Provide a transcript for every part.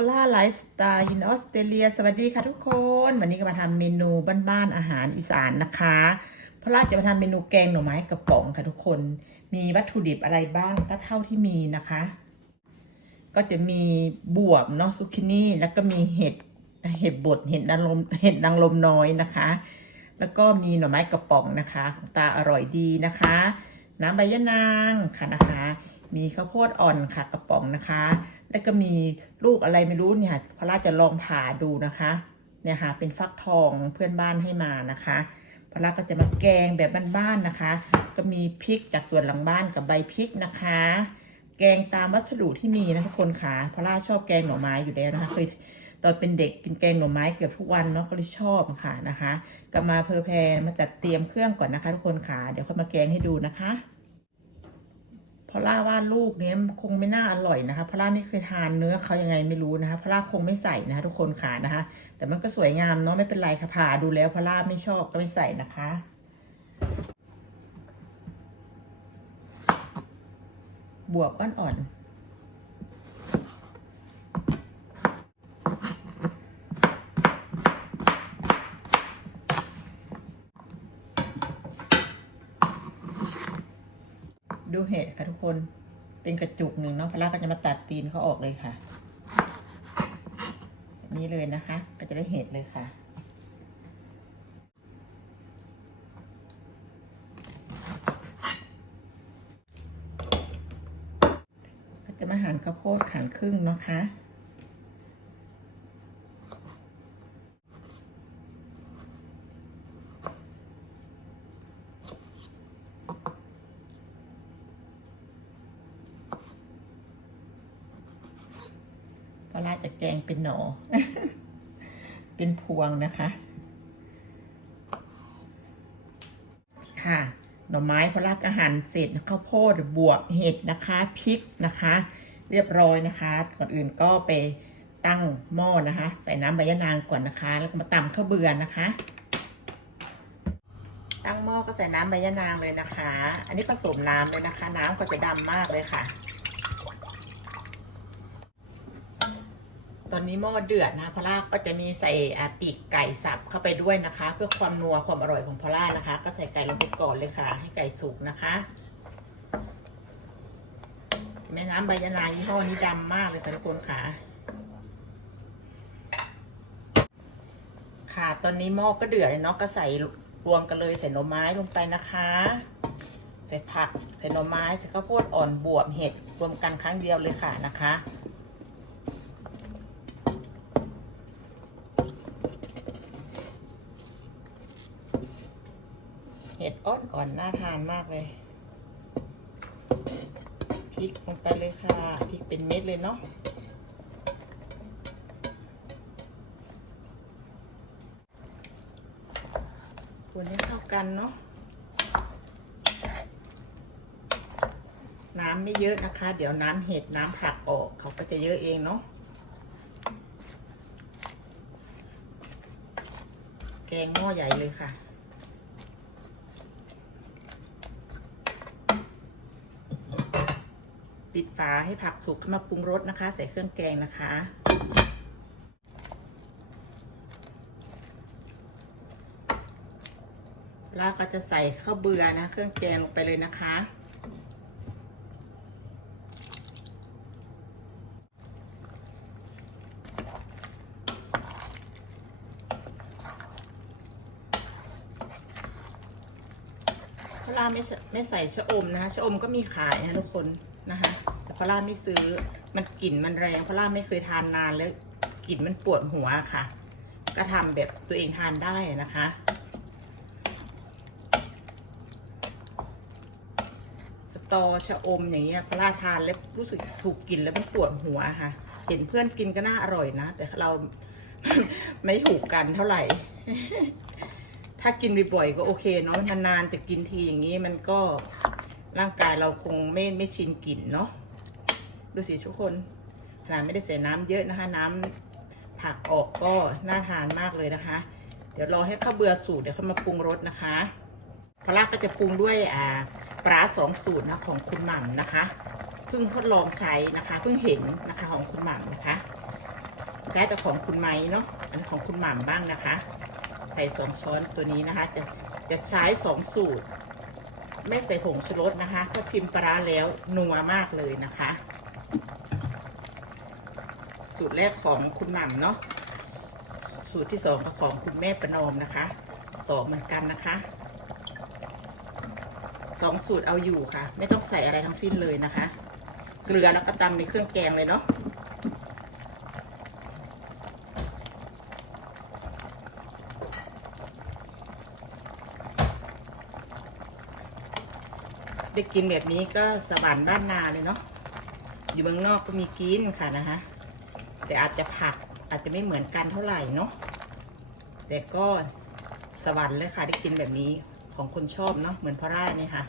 อล่าไลฟ์สไตล์อินออสเตรเลีย สวัสดีค่ะทุกคน วันนี้ก็มาทำเมนูบ้านๆอาหารอีสานนะคะพอล่าจะมาทำเมนูแกงหน่อไม้กระป๋องค่ะทุกคน มีวัตถุดิบอะไรบ้างก็เท่าที่มีนะคะ ก็จะมีบวบเนาะซุกินี่ แล้วก็มีเห็ดเห็ดบดเห็ดนางรมเห็ดนางรมน้อยนะคะ แล้วก็มีหน่อไม้กระป๋องนะคะของตาอร่อยดีนะคะ น้ำใบยะนางค่ะนะคะ มีข้าวโพดอ่อนค่ะกระป๋องนะคะ แล้วก็มีลูกอะไรไม่รู้เนี่ยพระราชจะลองผ่าดูนะคะ เนี่ยค่ะเป็นฟักทองเพื่อนบ้านให้มานะคะพระราชก็จะมาแกงแบบบ้านๆนะคะ ก็มีพริกจากสวนหลังบ้านกับใบพริกนะคะ แกงตามวัสดุที่มีนะทุกคนค่ะพระราชชอบแกงหน่อไม้อยู่แล้วนะคะเคยตอนเป็นเด็กกินแกงหน่อไม้เกือบทุกวันเนาะก็เลยชอบค่ะนะคะก็มาเพอแพรมาจัดเตรียมเครื่องก่อนนะคะ ทุกคนค่ะ เดี๋ยวค่อยมาแกงให้ดูนะคะ พราะล่าว่าลูกเนี้ยคงไม่น่าอร่อยนะคะเพราะล่าไม่เคยทานเนื้อเขายังไงไม่รู้นะคะเพราะล่าคงไม่ใส่นะคะทุกคนค่ะนะคะ แต่มันก็สวยงามเนาะไม่เป็นไรค่ะผ่าดูแล้วเพราะล่าไม่ชอบก็ไม่ใส่นะคะบวบอ่อนๆดู เห็ดค่ะทุกคน เป็นกระจุกหนึ่งเนาะพลาก็จะมาตัดตีนเขาออกเลยค่ะ นี่เลยนะคะ ก็จะได้เห็ดเลยค่ะก็จะมาหั่นข้าวโพดขันครึ่งนะคะาะราจะแกงเป็นหนอ เป็นพวงนะคะ ค่ะ หน่อไม้พระราอาหารเสร็จข้าวโพดบวบเห็ดนะคะพริกนะคะ เรียบร้อยนะคะ ก่อนอื่นก็ไปตั้งหม้อนะคะ ใส่น้ำใบยะนางก่อนนะคะ แล้วก็มาตำข้าวเบือนะคะ ตั้งหม้อก็ใส่น้ำใบยะนางเลยนะคะ อันนี้ผสมน้ำเลยนะคะ น้ำก็จะดำมากเลยค่ะ ตอนนี้หม้อเดือดนะพอล่าก็จะมีใส่ปีกไก่สับเข้าไปด้วยนะคะ เพื่อความนัวความอร่อยของพอล่านะคะ ก็ใส่ไก่ลงไปก่อนเลยค่ะ ให้ไก่สุกนะคะแม่น้ำใบยะนายี่ห้อนี้ดำมากเลยค่ะทุกคนค่ะ ค่ะ ตอนนี้หม้อก็เดือดเลยเนาะก็ใส่รวมกันเลยใส่หน่อไม้ลงไปนะคะ ใส่ผักใส่หน่อไม้ใส่ข้าวโพดอ่อนบวบเห็ดรวมกันครั้งเดียวเลยค่ะนะคะ ดอ่อนอ่อนน่าทานมากเลยพริกลงไปเลยค่ะพริกเป็นเม็ดเลยเนาะควรให้เข้ากันเนาะน้ำไม่เยอะนะคะ เดี๋ยวน้ำเห็ดน้ำผักออกเขาก็จะเยอะเองเนาะแกงหม้อใหญ่เลยค่ะ ปิด ฝาให้ผักสุกขึ้นมาปรุงรสนะคะ ใส่เครื่องแกงนะคะ แล้วก็จะใส่ข้าวเบื่อนะ เครื่องแกงลงไปเลยนะคะลาไม่ไม่ใส่ชะอมนะคะชะอมก็มีขายนะทุกคนนะคะ แต่พลาไม่ซื้อ มันกลิ่นมันแรงพลาไม่เคยทานนานแล้วกลิ่นมันปวดหัวค่ะ ก็ทำแบบตัวเองทานได้นะคะสตอชะอมอย่างเงี้ยพลาทานแล้วรู้สึกถูกกลิ่นแล้วมันปวดหัวค่ะ เห็นเพื่อนกินก็น่าอร่อยนะ แต่เราไม่ถูกกันเท่าไหร่ ถ้ากินบ่อยๆก็โอเคเนาะนานๆแต่กินทีอย่างนี้มันก็ร่างกายเราคงไม่ไม่ชินกลิ่นเนาะ ดูสิทุกคนขนาดไม่ได้ใส่น้ำเยอะนะคะ น้ำผักออกก็น่าทานมากเลยนะคะ เดี๋ยวรอให้ข้าวเบื่อสูตรเดี๋ยวเขามาปรุงรสนะคะพลาก็จะปรุงด้วยอ่าปลาสองสูตรนะของคุณหม่ำนะคะเพิ่งทดลองใช้นะคะเพิ่งเห็นนะคะของคุณหม่ำนะคะ ใช้แต่ของคุณไม้เนาะอันของคุณหม่ำบ้างนะคะ ใส่สองช้อนตัวนี้นะคะจะจะใช้สองสูตร ไม่ใส่ผงชูรสนะคะถ้าชิมปลาแล้วนัวมากเลยนะคะ สูตรแรกของคุณหม่ำเนาะสูตรที่สองก็ของคุณแม่ประนอมนะคะสองเหมือนกันนะคะสองสูตรเอาอยู่ค่ะ ไม่ต้องใส่อะไรทั้งสิ้นเลยนะคะ เกลือแล้วก็ตำในเครื่องแกงเลยเนาะได้กินแบบนี้ก็สวรรค์บ้านนาเลยเนาะอยู่เมืองนอกก็มีกินค่ะนะคะ แต่อาจจะผักอาจจะไม่เหมือนกันเท่าไหร่เนาะแต่ก็สวรรค์เลยค่ะได้กินแบบนี้ของคนชอบเนาะเหมือนพระราเนี่ยค่ะ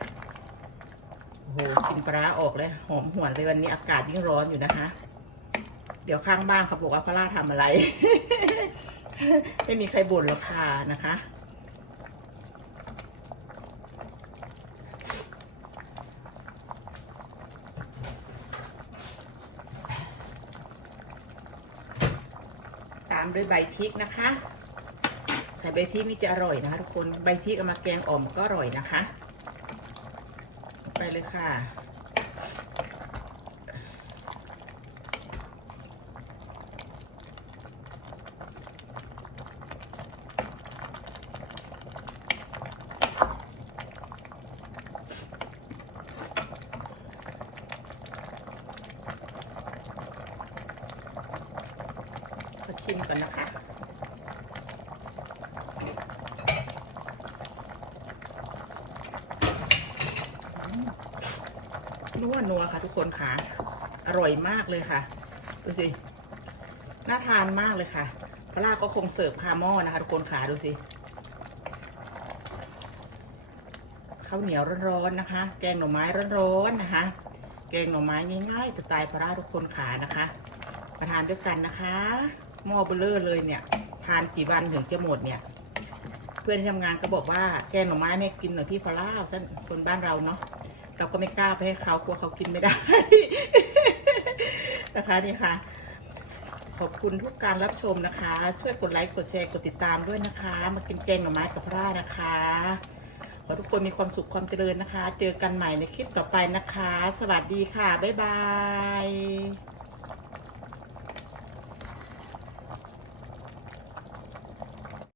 โอ้โหกินปลาออกเลยหอมหวนเลยวันนี้อากาศยิ่งร้อนอยู่นะคะ เดี๋ยวข้างบ้านเขาบอกว่าพระราทำอะไร ไม่มีใครบ่นหรอกค่ะนะคะ ด้วยใบพริกนะคะ ใส่ใบพริกนี่จะอร่อยนะคะทุกคน ใบพริกเอามาแกงอ่อมก็อร่อยนะคะ ไปเลยค่ะ ชิมก่อนนะคะ นัวนัวค่ะทุกคนค่ะ อร่อยมากเลยค่ะ ดูสิ น่าทานมากเลยค่ะปลาร้าก็คงเสิร์ฟคาหม้อนะคะ ทุกคนค่ะดูสิ ข้าวเหนียวร้อนๆนะคะ แกงหน่อไม้ร้อนๆนะคะแกงหน่อไม้ง่ายๆสไตล์ปลาร้าทุกคนขานะคะมาทานด้วยกันนะคะ หม้อเบลเลอร์เลยเนี่ย ทานกี่วันถึงจะหมดเนี่ย เพื่อนที่ทำงานก็บอกว่าแกงหน่อไม้ไม่กินหน่อยพี่พอล่าสั้นคนบ้านเราเนาะเราก็ไม่กล้าไปให้เขากลัวเขากินไม่ได้ นะคะนี่ค่ะ ขอบคุณทุกการรับชมนะคะ ช่วยกดไลค์กดแชร์กดติดตามด้วยนะคะ มากินแกงหน่อไม้กับพระรานะคะขอทุกคนมีความสุขความเจริญนะคะ เจอกันใหม่ในคลิปต่อไปนะคะ สวัสดีค่ะ บ๊ายบาย